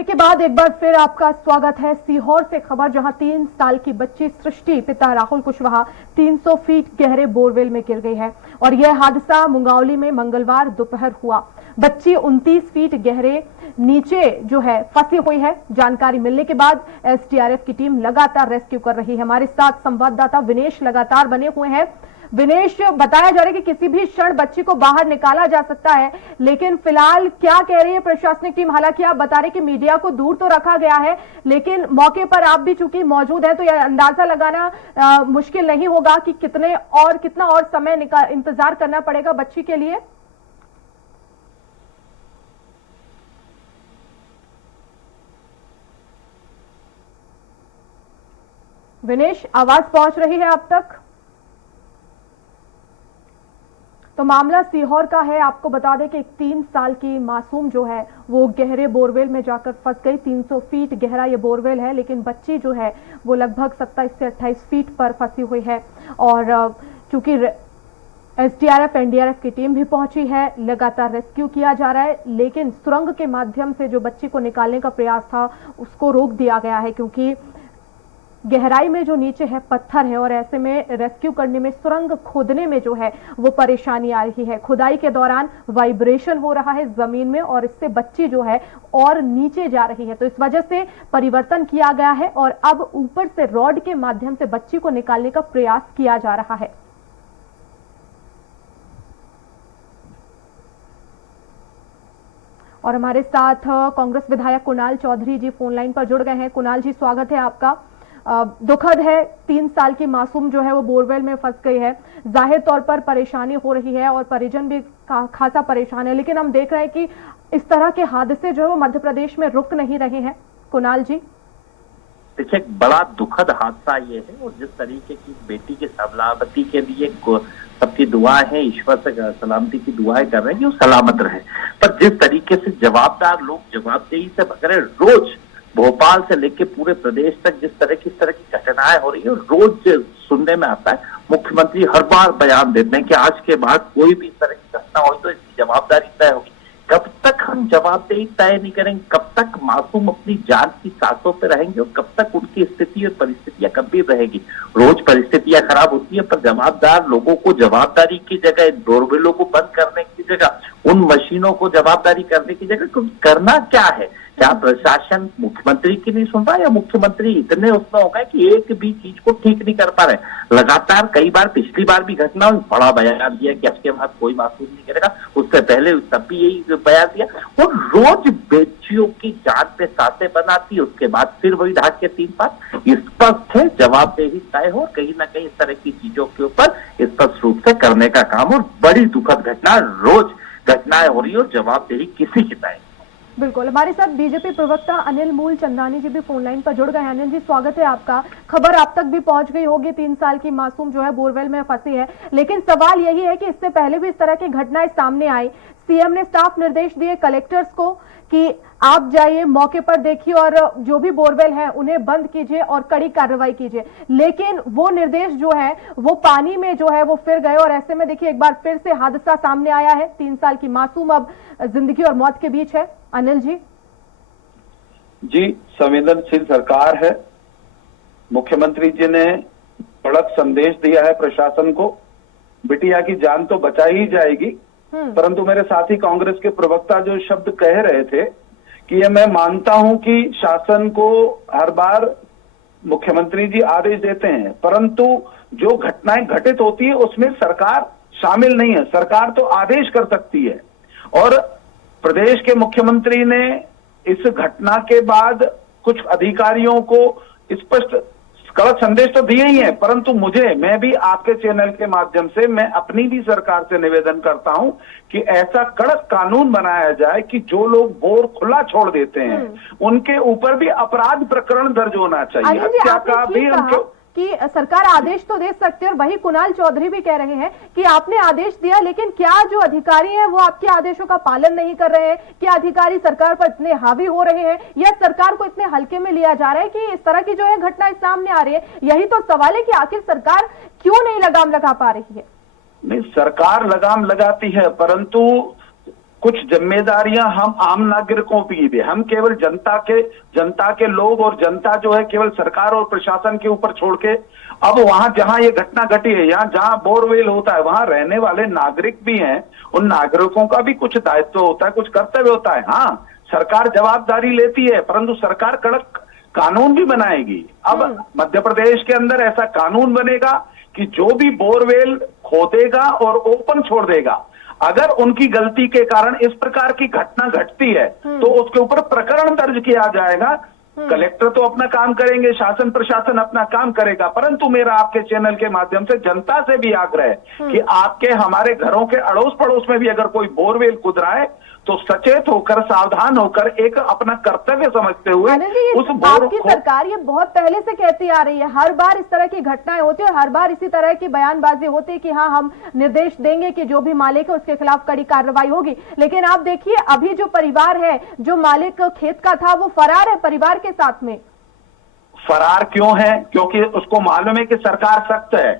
Break के बाद एक बार फिर आपका स्वागत है। सीहोर से खबर, जहां 3 साल की बच्ची सृष्टि पिता राहुल कुशवाहा 300 फीट गहरे बोरवेल में गिर गई है और यह हादसा मुंगावली में मंगलवार दोपहर हुआ। बच्ची 29 फीट गहरे नीचे जो है फंसी हुई है। जानकारी मिलने के बाद एसडीआरएफ की टीम लगातार रेस्क्यू कर रही है। हमारे साथ संवाददाता विनेश लगातार बने हुए हैं। विनेश, बताया जा रहा है कि किसी भी क्षण बच्ची को बाहर निकाला जा सकता है, लेकिन फिलहाल क्या कह रही है प्रशासनिक टीम? हालांकि आप बता रहे कि मीडिया को दूर तो रखा गया है, लेकिन मौके पर आप भी चूंकि मौजूद है तो यह अंदाजा लगाना मुश्किल नहीं होगा कि कितना और समय इंतजार करना पड़ेगा बच्ची के लिए। विनेश, आवाज पहुंच रही है आप तक? तो मामला सीहोर का है। आपको बता दें कि एक 3 साल की मासूम जो है वो गहरे बोरवेल में जाकर फंस गई। 300 फीट गहरा ये बोरवेल है, लेकिन बच्ची जो है वो लगभग 27 से 28 फीट पर फंसी हुई है। और चूंकि एसडीआरएफ एनडीआरएफ की टीम भी पहुंची है, लगातार रेस्क्यू किया जा रहा है, लेकिन सुरंग के माध्यम से जो बच्ची को निकालने का प्रयास था उसको रोक दिया गया है, क्योंकि गहराई में जो नीचे है पत्थर है और ऐसे में रेस्क्यू करने में, सुरंग खोदने में जो है वो परेशानी आ रही है। खुदाई के दौरान वाइब्रेशन हो रहा है जमीन में और इससे बच्ची जो है और नीचे जा रही है, तो इस वजह से परिवर्तन किया गया है और अब ऊपर से रॉड के माध्यम से बच्ची को निकालने का प्रयास किया जा रहा है। और हमारे साथ कांग्रेस विधायक कुणाल चौधरी जी फोन लाइन पर जुड़ गए हैं। कुणाल जी, स्वागत है आपका। दुखद है, 3 साल की मासूम जो है वो बोरवेल में फंस गई है। जाहिर तौर पर परेशानी हो रही है और परिजन भी खासा परेशान है, लेकिन हम देख रहे हैं कि इस तरह के हादसे जो है वो मध्य प्रदेश में रुक नहीं रहे हैं। कुणाल जी, देखिए, बड़ा दुखद हादसा ये है और जिस तरीके की बेटी की सलामती के लिए सबकी दुआ है, ईश्वर से सलामती की दुआएं कर रहे हैं कि वो सलामत रहे, पर जिस तरीके से जवाबदार लोग जवाबदेही से भग रहे, रोज भोपाल से लेकर पूरे प्रदेश तक जिस तरह की घटनाएं हो रही है, रोज सुनने में आता है। मुख्यमंत्री हर बार बयान देते हैं कि आज के बाद कोई भी इस तरह की घटना हो तो इसकी जवाबदारी तय होगी। कब तक हम जवाबदेही तय नहीं करेंगे, कब तक मासूम अपनी जान की सांसों पे रहेंगे और कब तक उनकी स्थिति और परिस्थितियां गंभीर रहेगी। रोज परिस्थितियां खराब होती है, पर जवाबदार लोगों को जवाबदारी की जगह, बोरवेलों को बंद करने की जगह, उन मशीनों को जवाबदारी करने की जगह करना क्या है? क्या प्रशासन मुख्यमंत्री की नहीं सुन रहा, या मुख्यमंत्री इतने उसमें हो गए कि एक भी चीज को ठीक नहीं कर पा रहे? लगातार कई बार, पिछली बार भी घटना हुई, बड़ा बयान दिया कि इसके बाद कोई मासूम नहीं करेगा, उससे पहले तब भी यही बयान दिया। वो रोज बच्चियों की जान पे सांसें बनाती है, उसके बाद फिर वही ढाक के 3 बात। स्पष्ट है, जवाबदेही तय हो, कहीं ना कहीं इस तरह की चीजों के ऊपर स्पष्ट रूप से करने का काम। और बड़ी दुखद घटना, रोज घटनाएं हो रही है और जवाबदेही किसी की तय। बिल्कुल, हमारे साथ बीजेपी प्रवक्ता अनिल मूल चंदानी जी भी फोन लाइन पर जुड़ गए हैं। अनिल जी, स्वागत है आपका। खबर आप तक भी पहुंच गई होगी, 3 साल की मासूम जो है बोरवेल में फंसी है, लेकिन सवाल यही है कि इससे पहले भी इस तरह की घटनाएं सामने आई। सीएम ने साफ निर्देश दिए कलेक्टर्स को कि आप जाइए, मौके पर देखिए और जो भी बोरवेल है उन्हें बंद कीजिए और कड़ी कार्रवाई कीजिए, लेकिन वो निर्देश जो है वो पानी में जो है वो फिर गए और ऐसे में देखिए एक बार फिर से हादसा सामने आया है। 3 साल की मासूम अब जिंदगी और मौत के बीच है। अनिल जी संवेदनशील सरकार है। मुख्यमंत्री जी ने कड़क संदेश दिया है प्रशासन को, बिटिया की जान तो बचाई ही जाएगी, परंतु मेरे साथी कांग्रेस के प्रवक्ता जो शब्द कह रहे थे कि ये मैं मानता हूं कि शासन को हर बार मुख्यमंत्री जी आदेश देते हैं, परंतु जो घटनाएं घटित होती है उसमें सरकार शामिल नहीं है। सरकार तो आदेश कर सकती है और प्रदेश के मुख्यमंत्री ने इस घटना के बाद कुछ अधिकारियों को स्पष्ट कड़क संदेश तो दिए ही हैं, परंतु मैं भी आपके चैनल के माध्यम से मैं अपनी भी सरकार से निवेदन करता हूं कि ऐसा कड़क कानून बनाया जाए कि जो लोग बोर खुला छोड़ देते हैं उनके ऊपर भी अपराध प्रकरण दर्ज होना चाहिए। हत्या का भी उनके कि सरकार आदेश तो दे सकती है, और वही कुणाल चौधरी भी कह रहे हैं कि आपने आदेश दिया, लेकिन क्या जो अधिकारी हैं वो आपके आदेशों का पालन नहीं कर रहे हैं? क्या अधिकारी सरकार पर इतने हावी हो रहे हैं या सरकार को इतने हल्के में लिया जा रहा है कि इस तरह की जो है घटना सामने आ रही है? यही तो सवाल है कि आखिर सरकार क्यों नहीं लगाम लगा पा रही है? नहीं, सरकार लगाम लगाती है, परंतु कुछ जिम्मेदारियां हम आम नागरिकों की भी, हम केवल जनता के लोग और जनता जो है केवल सरकार और प्रशासन के ऊपर छोड़ के, अब वहां जहां ये घटना घटी है, यहाँ जहां बोरवेल होता है वहां रहने वाले नागरिक भी हैं, उन नागरिकों का भी कुछ दायित्व होता है, कुछ कर्तव्य होता है। हाँ, सरकार जवाबदारी लेती है, परंतु सरकार कड़क कानून भी बनाएगी। अब मध्य प्रदेश के अंदर ऐसा कानून बनेगा कि जो भी बोरवेल खोदेगा और ओपन छोड़ देगा, अगर उनकी गलती के कारण इस प्रकार की घटना घटती है तो उसके ऊपर प्रकरण दर्ज किया जाएगा। कलेक्टर तो अपना काम करेंगे, शासन प्रशासन अपना काम करेगा, परंतु मेरा आपके चैनल के माध्यम से जनता से भी आग्रह है कि आपके हमारे घरों के अड़ोस पड़ोस में भी अगर कोई बोरवेल खुद रहा है तो सचेत होकर, सावधान होकर, एक अपना कर्तव्य समझते हुए उस बोर आपकी सरकार ये बहुत पहले से कहती आ रही है, हर बार इस तरह की घटनाएं होती है, हर बार इसी तरह की बयानबाजी होती है कि हाँ हम निर्देश देंगे कि जो भी मालिक है उसके खिलाफ कड़ी कार्रवाई होगी। लेकिन आप देखिए अभी जो परिवार है, जो मालिक खेत का था, वो फरार है परिवार के साथ में। फरार क्यों है? क्योंकि उसको मालूम है कि सरकार सख्त है,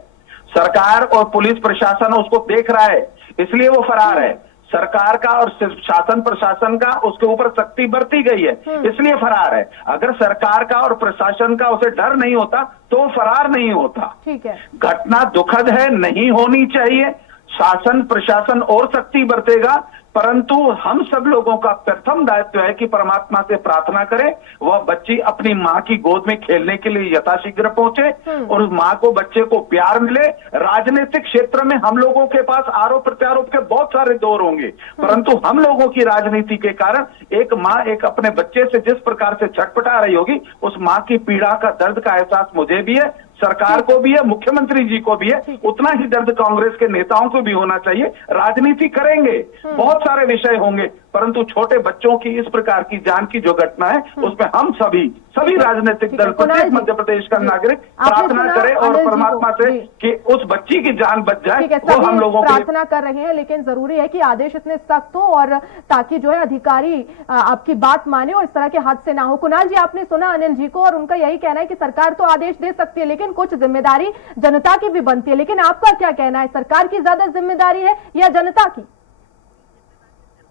सरकार और पुलिस प्रशासन उसको देख रहा है, इसलिए वो फरार है। सरकार का और शासन प्रशासन का उसके ऊपर सख्ती बरती गई है, इसलिए फरार है। अगर सरकार का और प्रशासन का उसे डर नहीं होता तो वो फरार नहीं होता। ठीक है, घटना दुखद है, नहीं होनी चाहिए, शासन प्रशासन और सख्ती बरतेगा, परंतु हम सब लोगों का प्रथम दायित्व है कि परमात्मा से प्रार्थना करें वह बच्ची अपनी मां की गोद में खेलने के लिए यथाशीघ्र पहुंचे और उस मां को, बच्चे को प्यार मिले। राजनीतिक क्षेत्र में हम लोगों के पास आरोप प्रत्यारोप के बहुत सारे दौर होंगे, परंतु हम लोगों की राजनीति के कारण एक मां एक अपने बच्चे से जिस प्रकार से छटपटा रही होगी, उस मां की पीड़ा का, दर्द का एहसास मुझे भी है, सरकार को भी है, मुख्यमंत्री जी को भी है, उतना ही दर्द कांग्रेस के नेताओं को भी होना चाहिए। राजनीति करेंगे, बहुत सारे विषय होंगे, परंतु छोटे बच्चों की इस प्रकार की जान की जो घटना है उसमें हम सभी राजनीतिक दल, प्रत्येक मध्य प्रदेश का नागरिक प्रार्थना करे और परमात्मा से कि उस बच्ची की जान बच जाए, वो हम लोगों की प्रार्थना कर रहे हैं। लेकिन जरूरी है कि आदेश इतने सख्त हो और ताकि जो है अधिकारी आपकी बात माने और इस तरह के हादसे ना हो। कुणाल जी, आपने सुना अनिल जी को, और उनका यही कहना है कि सरकार तो आदेश दे सकती है लेकिन कुछ जिम्मेदारी जनता की भी बनती है। लेकिन आपका क्या कहना है, सरकार की ज्यादा जिम्मेदारी है या जनता की?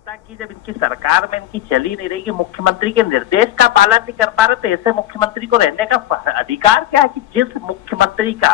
की जब इनकी सरकार में इनकी चली नहीं रही, मुख्यमंत्री के निर्देश का पालन नहीं कर पा रहे, तो ऐसे मुख्यमंत्री को रहने का अधिकार क्या है? कि जिस मुख्यमंत्री का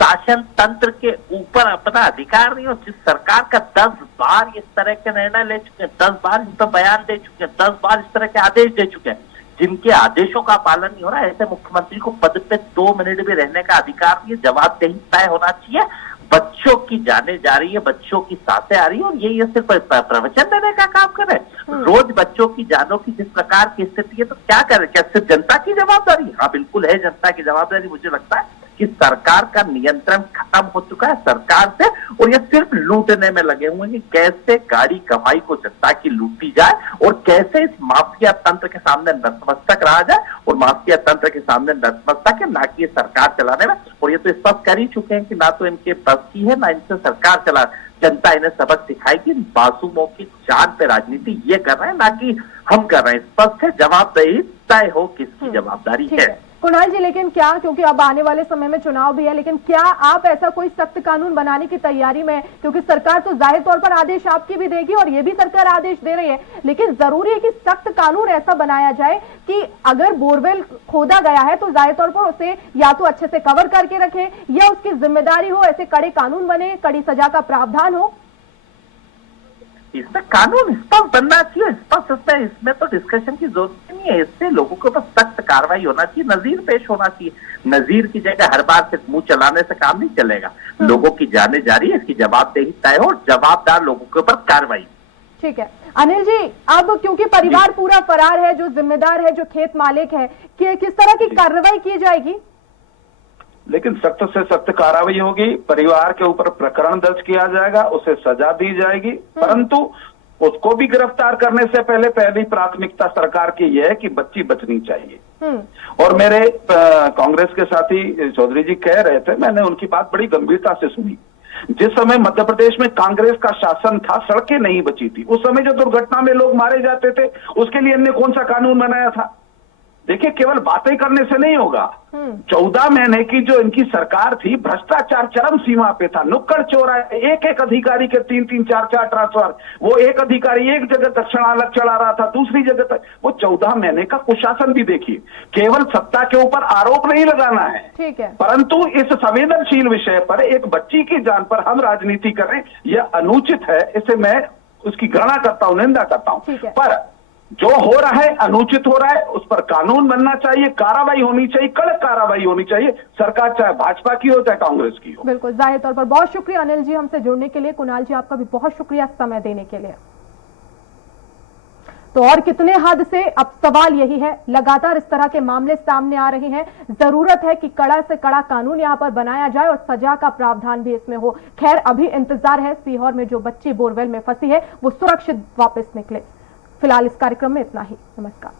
शासन तंत्र के ऊपर अपना अधिकार नहीं हो, जिस सरकार का 10 बार इस तरह के निर्णय ले चुके हैं, 10 बार इस पर बयान दे चुके हैं, 10 बार इस तरह के आदेश दे चुके हैं, जिनके आदेशों का पालन नहीं हो रहा, ऐसे मुख्यमंत्री को पद पे 2 मिनट भी रहने का अधिकार नहीं है। जवाबदेही तय होना चाहिए। बच्चों की जाने जा रही है, बच्चों की सांसें आ रही है, और ये सिर्फ प्रवचन देने का काम कर रहे हैं। रोज बच्चों की जानों की जिस प्रकार की स्थिति है तो क्या करें? क्या सिर्फ जनता की जवाबदारी? हाँ बिल्कुल है जनता की जवाबदारी। मुझे लगता है कि सरकार का नियंत्रण खत्म हो चुका है सरकार से, और ये सिर्फ लूटने में लगे हुए हैं कि कैसे गाड़ी कमाई को जनता की लूटी जाए और कैसे इस माफिया तंत्र के सामने नतमस्तक रहा जाए, और माफिया तंत्र के सामने नतमस्तक है, ना कि सरकार चलाने में। और ये तो स्पष्ट कर ही चुके हैं कि ना तो इनके बस की है, ना इनसे सरकार चला। जनता इन्हें सबक सिखाएगी। मासूमों की जान पे राजनीति ये कर रहे हैं, ना कि हम कर रहे हैं। स्पष्ट है, जवाबदेही तय हो किसकी जवाबदारी है। कुणाल जी, लेकिन क्या, क्योंकि अब आने वाले समय में चुनाव भी है, लेकिन क्या आप ऐसा कोई सख्त कानून बनाने की तैयारी में? क्योंकि सरकार तो जाहिर तौर पर आदेश आपकी भी देगी और ये भी सरकार आदेश दे रही है, लेकिन जरूरी है कि सख्त कानून ऐसा बनाया जाए कि अगर बोरवेल खोदा गया है तो जाहिर तौर पर उसे या तो अच्छे से कवर करके रखे या उसकी जिम्मेदारी हो, ऐसे कड़े कानून बने, कड़ी सजा का प्रावधान हो। इसमें कानून स्पष्ट बनना चाहिए, स्पष्ट। इसमें तो डिस्कशन की जरूरत नहीं है। इससे लोगों के ऊपर सख्त कार्रवाई होना चाहिए, नजीर पेश होना चाहिए। नजीर की जगह हर बार से मुंह चलाने से काम नहीं चलेगा। लोगों की जाने जा रही है, इसकी जवाबदेही तय हो, जवाबदार लोगों के ऊपर कार्रवाई। ठीक है अनिल जी, अब क्योंकि परिवार पूरा फरार है, जो जिम्मेदार है, जो खेत मालिक है, कि किस तरह की कार्रवाई की जाएगी? लेकिन सख्त से सख्त कार्रवाई होगी, परिवार के ऊपर प्रकरण दर्ज किया जाएगा, उसे सजा दी जाएगी, परंतु उसको भी गिरफ्तार करने से पहले पहली प्राथमिकता सरकार की यह है कि बच्ची बचनी चाहिए। और मेरे कांग्रेस के साथी चौधरी जी कह रहे थे, मैंने उनकी बात बड़ी गंभीरता से सुनी। जिस समय मध्य प्रदेश में कांग्रेस का शासन था, सड़कें नहीं बची थी। उस समय जो दुर्घटना में लोग मारे जाते थे, उसके लिए इनने कौन सा कानून बनाया था? देखिए केवल बातें करने से नहीं होगा। 14 महीने की जो इनकी सरकार थी, भ्रष्टाचार चरम सीमा पे था, नुक्कड़ चौराहे, एक एक अधिकारी के 3-3, 4-4 ट्रांसफर, वो एक अधिकारी एक जगह दक्षिण अलग चला रहा था, दूसरी जगह तक। वो 14 महीने का कुशासन भी देखिए। केवल सत्ता के ऊपर आरोप नहीं लगाना है, ठीक है, परंतु इस संवेदनशील विषय पर, एक बच्ची की जान पर हम राजनीति करें, यह अनुचित है। इसे मैं उसकी घृणा करता हूं, निंदा करता हूं। पर जो हो रहा है अनुचित हो रहा है, उस पर कानून बनना चाहिए, कार्रवाई होनी चाहिए, कड़क कार्रवाई होनी चाहिए, सरकार चाहे भाजपा की हो चाहे कांग्रेस की हो। बिल्कुल, जाहिर तौर पर बहुत शुक्रिया अनिल जी हमसे जुड़ने के लिए। कुणाल जी आपका भी बहुत शुक्रिया समय देने के लिए। तो और कितने हद से, अब सवाल यही है, लगातार इस तरह के मामले सामने आ रहे हैं। जरूरत है कि कड़ा से कड़ा कानून यहां पर बनाया जाए और सजा का प्रावधान भी इसमें हो। खैर अभी इंतजार है सीहोर में जो बच्ची बोरवेल में फंसी है वो सुरक्षित वापस निकले। फिलहाल इस कार्यक्रम में इतना ही। नमस्कार।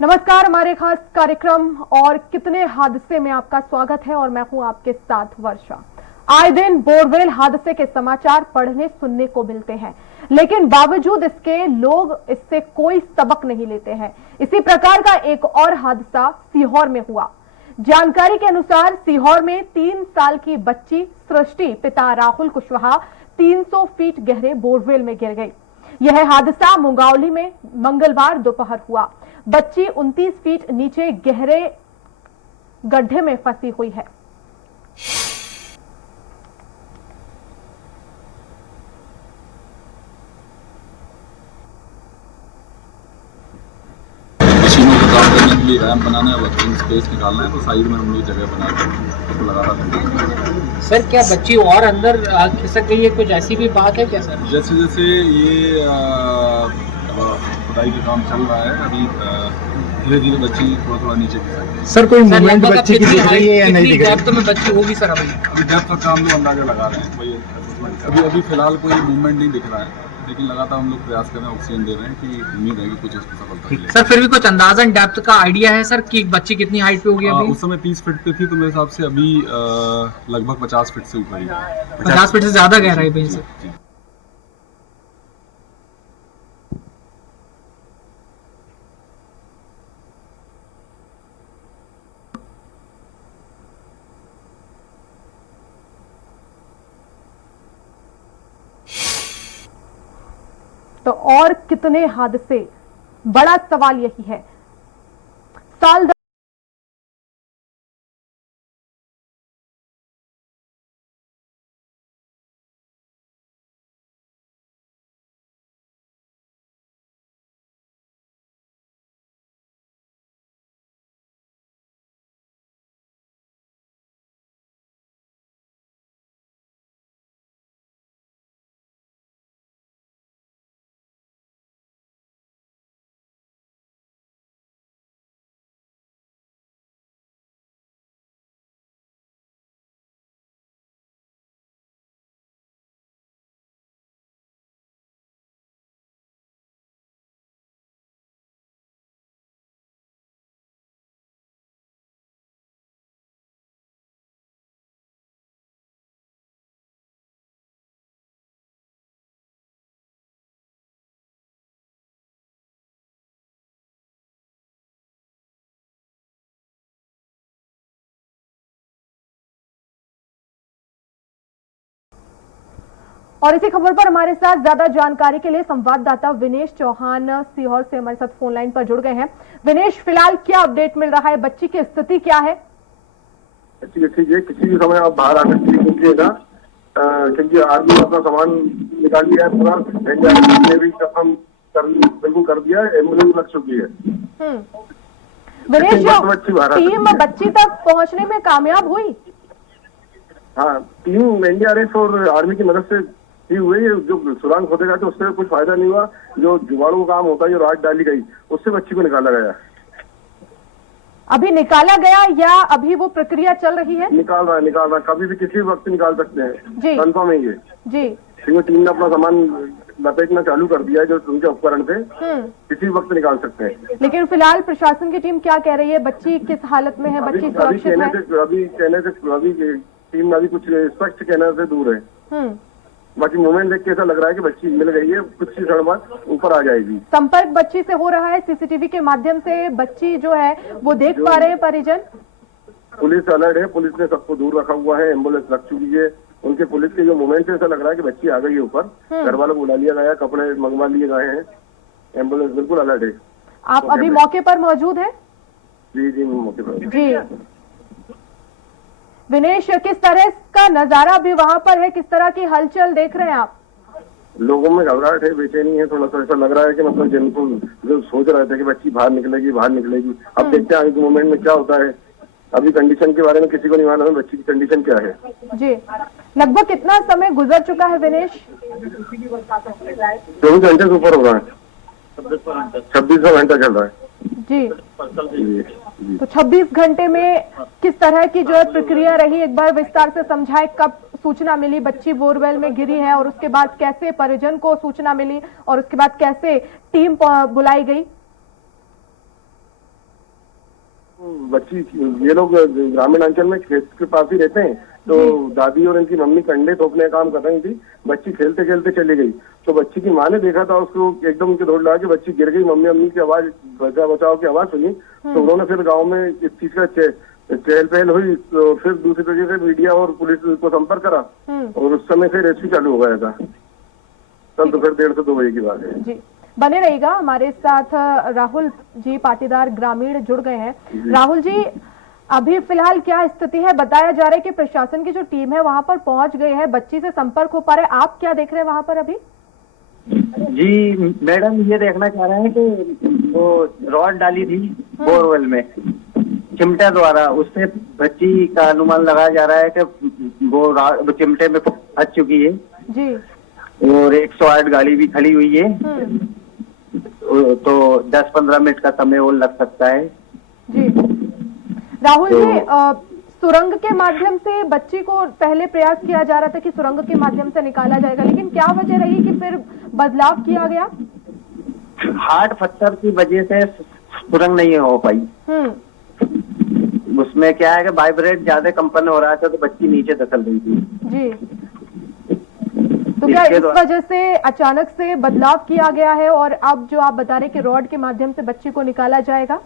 नमस्कार, हमारे खास कार्यक्रम और कितने हादसे में आपका स्वागत है और मैं हूं आपके साथ वर्षा। आए दिन बोरवेल हादसे के समाचार पढ़ने सुनने को मिलते हैं, लेकिन बावजूद इसके लोग इससे कोई सबक नहीं लेते हैं। इसी प्रकार का एक और हादसा सीहोर में हुआ। जानकारी के अनुसार सीहोर में 3 साल की बच्ची सृष्टि पिता राहुल कुशवाहा 300 फीट गहरे बोरवेल में गिर गई। यह हादसा मुंगावली में मंगलवार दोपहर हुआ। बच्ची 29 फीट नीचे गहरे गड्ढे में फंसी हुई है। मशीनों को काम करने के लिए रैम्प बनाना है, वर्किंग स्पेस निकालना है, तो साइड में हम लोग जगह बना कर उसको लगातार करना है। सर क्या बच्ची और अंदर खिसक गई है, कुछ ऐसी भी बात है क्या सर? जैसे जैसे ये खुदाई का काम चल रहा है, अभी धीरे धीरे बच्ची थोड़ा थोड़ा नीचे खिसक गई। सर कोई मूवमेंट बच्ची की दिख रही है या नहीं दिख रही है? डेप्थ में बच्ची होगी सर अभी डेप्थ का काम लोग अंदाजा लगा रहे हैं, वही असेसमेंट। अभी फिलहाल कोई मूवमेंट नहीं दिख रहा है, लेकिन लगातार हम लोग प्रयास कर रहे हैं, ऑक्सीजन दे रहे हैं कि उम्मीद है कि कुछ उसको सफलता मिलेगी। सर फिर भी कुछ अंदाजन डेप्थ का आइडिया है सर कि बच्ची कितनी हाइट पे होगी अभी? उस समय 30 फीट पे थी, तो मेरे हिसाब से अभी लगभग 50 फीट से ऊपर ही है। 50 फीट से ज्यादा गहराई पे सर। जी। तो और कितने हादसे, बड़ा सवाल यही है। साल और इसी खबर पर हमारे साथ ज्यादा जानकारी के लिए संवाददाता विनेश चौहान सीहोर से हमारे साथ फोन लाइन पर जुड़ गए हैं। विनेश, फिलहाल क्या अपडेट मिल रहा है, बच्ची की स्थिति क्या है? ठीक है, किसी भी समय आप बाहर आकर चेक कीजिएगा। क्योंकि आर्मी ने अपना सामान निकाल लिया है पूरा, एनडीआरएफ ने भी बिल्कुल कर दिया है, एम्बुलेंस लग चुकी है। विनेश, बच्ची भारत टीम बच्ची तक पहुंचने में कामयाब हुई? हाँ, टीम एनडीआरएफ और आर्मी की मदद से ही हुई। जो सुरंग खोदेगा तो उससे कुछ फायदा नहीं हुआ। जो जुगाड़ू काम होता है, जो रात डाली गई, उससे बच्ची को निकाला गया। अभी निकाला गया या अभी वो प्रक्रिया चल रही है? निकाल रहा है, कभी भी किसी वक्त निकाल सकते हैं जी, कंफर्म है ये जी। क्योंकि टीम ने अपना सामान लपेटना चालू कर दिया है, जो उनके उपकरण से किसी वक्त निकाल सकते हैं। लेकिन फिलहाल प्रशासन की टीम क्या कह रही है? बच्ची किस हालत में है? बच्ची सुरक्षित है? अभी टीम अभी कुछ स्पष्ट कहने से दूर है। बाकी मूवमेंट देख के ऐसा लग रहा है कि बच्ची मिल गई है, कुछ ही क्षण बाद ऊपर आ जाएगी। संपर्क बच्ची से हो रहा है सीसीटीवी के माध्यम से? बच्ची जो है वो देख पा रहे हैं परिजन? पुलिस अलर्ट है, पुलिस ने सबको दूर रखा हुआ है, एम्बुलेंस लग चुकी है। उनके पुलिस के जो मूवमेंट से ऐसा लग रहा है कि बच्ची आ गई है ऊपर। घर वालों को बुला लिया गया, कपड़े मंगवा लिए गए हैं, एम्बुलेंस बिल्कुल अलर्ट है। आप अभी मौके पर मौजूद हैं? जी, मौके पर जी। विनेश, किस तरह का नजारा अभी वहां पर है? किस तरह की हलचल देख रहे हैं आप? लोगों में घबराहट है, बेचैनी है, थोड़ा सा ऐसा लग रहा है कि मतलब जिनको जो सोच रहे थे कि बच्ची बाहर निकलेगी। अब देखते हैं आगे के मोमेंट में क्या होता है। अभी कंडीशन के बारे में किसी को नहीं मालूम है, बच्ची की कंडीशन क्या है। जी, लगभग कितना समय गुजर चुका है विनेश? 24 घंटे से ऊपर हो रहा है, 26वां घंटा चल रहा है। जी, तो 26 घंटे में किस तरह की जो है प्रक्रिया रही, एक बार विस्तार से समझाएं। कब सूचना मिली बच्ची बोरवेल में गिरी है, और उसके बाद कैसे परिजन को सूचना मिली, और उसके बाद कैसे टीम बुलाई गई? बच्ची, ये लोग ग्रामीण अंचल में खेत के पास ही रहते हैं, तो दादी और इनकी मम्मी कंडे ठोकने का काम कर रही थी। बच्ची खेलते खेलते चली गई, तो बच्ची की माँ ने देखा था उसको, एकदम उनके दौड़ लगा कि बच्ची गिर गई। मम्मी की आवाज, बचाओ की आवाज सुनी, तो उन्होंने फिर गाँव में इस चीज का चहल पहल हुई। तो फिर दूसरी तरीके से मीडिया और पुलिस को संपर्क करा, और उस समय फिर रेस्क्यू चालू हो गया था। कल दोपहर 1:30 से 2 बजे की बात है। जी, बने रहिएगा हमारे साथ। राहुल जी पाटीदार ग्रामीण जुड़ गए हैं। राहुल जी, अभी फिलहाल क्या स्थिति है? बताया जा रहा है कि प्रशासन की जो टीम है वहां पर पहुंच गई है, बच्ची से संपर्क हो पा रहा है। आप क्या देख रहे हैं वहां पर अभी? जी मैडम, ये देखना चाह रहे हैं कि वो रॉड डाली थी बोरवेल में चिमटा द्वारा, उससे बच्ची का अनुमान लगाया जा रहा है कि वो चिमटे में फंस चुकी है जी, और 108 गाड़ी भी खड़ी हुई है। तो 10-15 मिनट का समय और लग सकता है। जी राहुल जी, सुरंग के माध्यम से बच्ची को पहले प्रयास किया जा रहा था कि सुरंग के माध्यम से निकाला जाएगा, लेकिन क्या वजह रही कि फिर बदलाव किया गया? हार्ड पत्थर की वजह से सुरंग नहीं हो पाई। उसमें क्या है कि वाइब्रेट ज्यादा कंपन हो रहा था, तो बच्ची नीचे धसल रही थी। जी, तो क्या इस वजह से अचानक से बदलाव किया गया है, और अब जो आप बता रहे कि रॉड के माध्यम से बच्ची को निकाला जाएगा?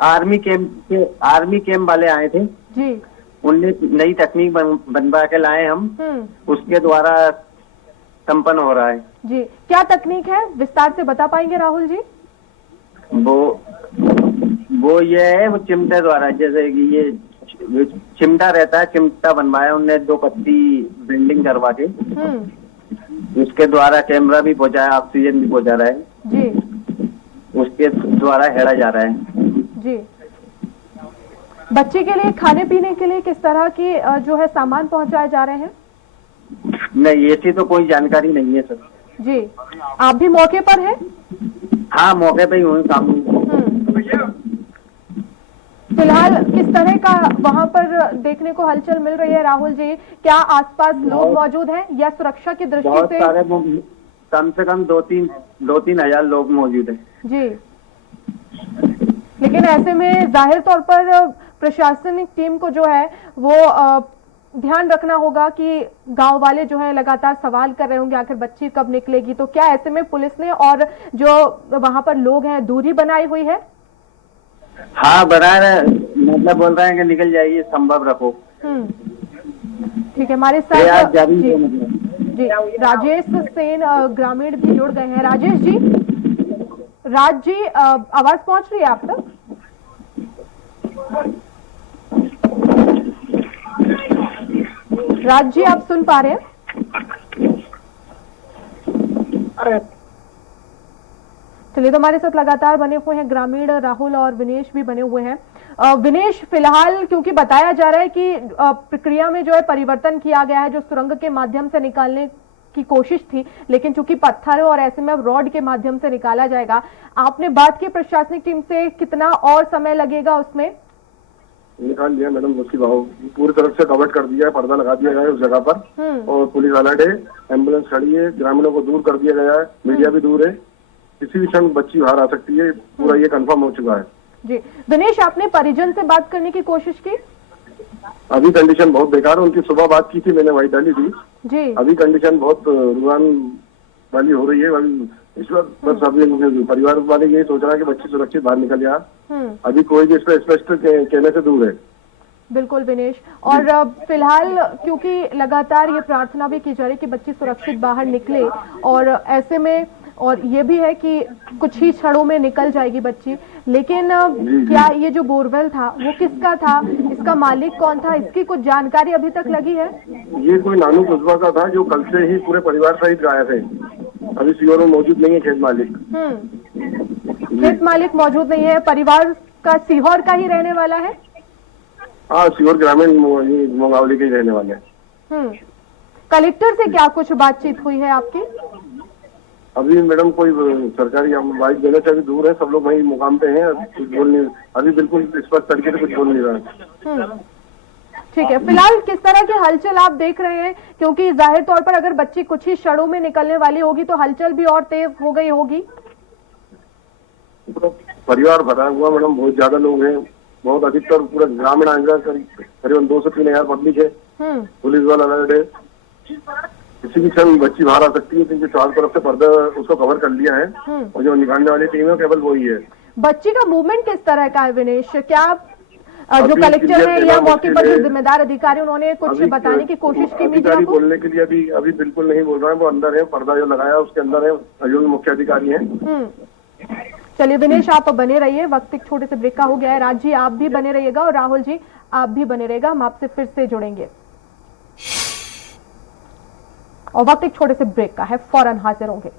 आर्मी कैंप वाले आए थे जी, उनने नई तकनीक बनवा के लाए हम, उसके द्वारा संपन्न हो रहा है। जी, क्या तकनीक है, विस्तार से बता पाएंगे राहुल जी? वो ये है, वो चिमटे द्वारा, जैसे कि ये चिमटा रहता है, चिमटा बनवाया उनने 2 पत्ती बिल्डिंग करवा के, उसके द्वारा कैमरा भी पहुंचाया, ऑक्सीजन भी पहुंचा रहा है जी, उसके द्वारा हेड़ा जा रहा है। जी, बच्चे के लिए खाने पीने के लिए किस तरह की जो है सामान पहुंचाए जा रहे हैं? नहीं, ऐसी तो कोई जानकारी नहीं है सर। जी, आप भी मौके पर हैं? हाँ, मौके पे ही हूँ सामने। फिलहाल किस तरह का वहां पर देखने को हलचल मिल रही है राहुल जी? क्या आसपास लोग मौजूद हैं, या सुरक्षा की दृष्टि से? बहुत सारे, कम से कम 2-3 हजार लोग मौजूद हैं। जी, लेकिन ऐसे में जाहिर तौर पर प्रशासनिक टीम को जो है वो ध्यान रखना होगा कि गांव वाले जो है लगातार सवाल कर रहे होंगे आखिर बच्ची कब निकलेगी। तो क्या ऐसे में पुलिस ने और जो वहां पर लोग हैं दूरी बनाई हुई है? हाँ, बना रहे, मतलब बोल रहे हैं कि निकल जाएगी, संभव रखो। ठीक है, हमारे साथ जी राजेश सेन ग्रामीण भी जुड़ गए हैं। राजेश जी, राज जी, आवाज पहुंच रही है आप तक? राज जी, आप सुन पा रहे हैं? चलिए, तो हमारे साथ लगातार बने हुए हैं ग्रामीण राहुल और विनेश भी बने हुए हैं। विनेश, फिलहाल क्योंकि बताया जा रहा है कि प्रक्रिया में जो है परिवर्तन किया गया है, जो सुरंग के माध्यम से निकालने की कोशिश थी, लेकिन चूंकि पत्थरों और ऐसे में अब रॉड के माध्यम से निकाला जाएगा। आपने बात की प्रशासनिक टीम से, कितना और समय लगेगा उसमें? निकाल लिया मैडम, उसकी पूरी तरफ से कवर कर दिया है, पर्दा लगा दिया गया है उस जगह पर और पुलिस अलर्ट है, एम्बुलेंस खड़ी है, ग्रामीणों को दूर कर दिया गया है, मीडिया भी दूर है, किसी भी क्षण बच्ची बाहर आ सकती है, पूरा ये कंफर्म हो चुका है। जी दिनेश, आपने परिजन से बात करने की कोशिश की? अभी कंडीशन बहुत बेकार है उनकी, सुबह बात की थी मैंने, वही डाली थी जी। अभी कंडीशन बहुत रुआन वाली हो रही है अभी इस वक्त। बस अभी परिवार वाले यही सोच रहा है कि बच्ची सुरक्षित बाहर निकल जाए। अभी कोई भी इस पर स्पष्ट कहने से दूर है। बिल्कुल विनेश, और फिलहाल क्योंकि लगातार ये प्रार्थना भी की जा रही है कि बच्ची सुरक्षित बाहर निकले, और ऐसे में और ये भी है कि कुछ ही क्षणों में निकल जाएगी बच्ची, लेकिन क्या ये जो बोरवेल था वो किसका था, इसका मालिक कौन था, इसकी कुछ जानकारी अभी तक लगी है? ये कोई नानू कुशवा का था जो कल से ही पूरे परिवार सहित गायब है। अभी सीओर में मौजूद नहीं है खेत मालिक। खेत मालिक मौजूद नहीं है, परिवार का सीहोर का ही रहने वाला है? हाँ, सीहोर ग्रामीण मोंगावली के ही रहने वाले हैं। कलेक्टर से क्या कुछ बातचीत हुई है आपकी? अभी मैडम कोई सरकारी बाइक देने से अभी दूर है, सब लोग वहीं मुकाम पे हैं, कुछ बोल नहीं, अभी बिल्कुल स्पष्ट तरीके से कुछ बोल नहीं रहा। ठीक है, फिलहाल किस तरह की हलचल आप देख रहे हैं, क्योंकि जाहिर तौर पर अगर बच्ची कुछ ही क्षणों में निकलने वाली होगी तो हलचल भी और तेज हो गई होगी। परिवार भरा हुआ मैडम, बहुत ज्यादा लोग हैं, बहुत अधिकतर पूरा ग्रामीण अंचल करीबन 2 से 3 हजार पब्लिक है, पुलिस वाला अलर्ट है, किसी भी क्षण बच्ची बाहर आ सकती है, क्योंकि चारों तरफ से पर्दा उसको कवर कर लिया है और जो निकालने वाली टीम है केवल वही है। बच्ची का मूवमेंट किस तरह का है विनेश? क्या जो कलेक्टर है या मौके पर जो जिम्मेदार अधिकारी उन्होंने कुछ बताने की कोशिश की मीडिया को? बोलने के लिए अभी बिल्कुल नहीं बोल रहा है, वो अंदर है, पर्दा जो लगाया उसके अंदर है, जो मुख्य अधिकारी है। चलिए विनेश, आप बने रहिए, वक्त एक छोटे से ब्रेक का हो गया है। राज जी आप भी बने रहिएगा और राहुल जी आप भी बने रहिएगा, हम आपसे फिर से जुड़ेंगे और वक्त एक छोटे से ब्रेक का है, फौरन हाजिर होंगे।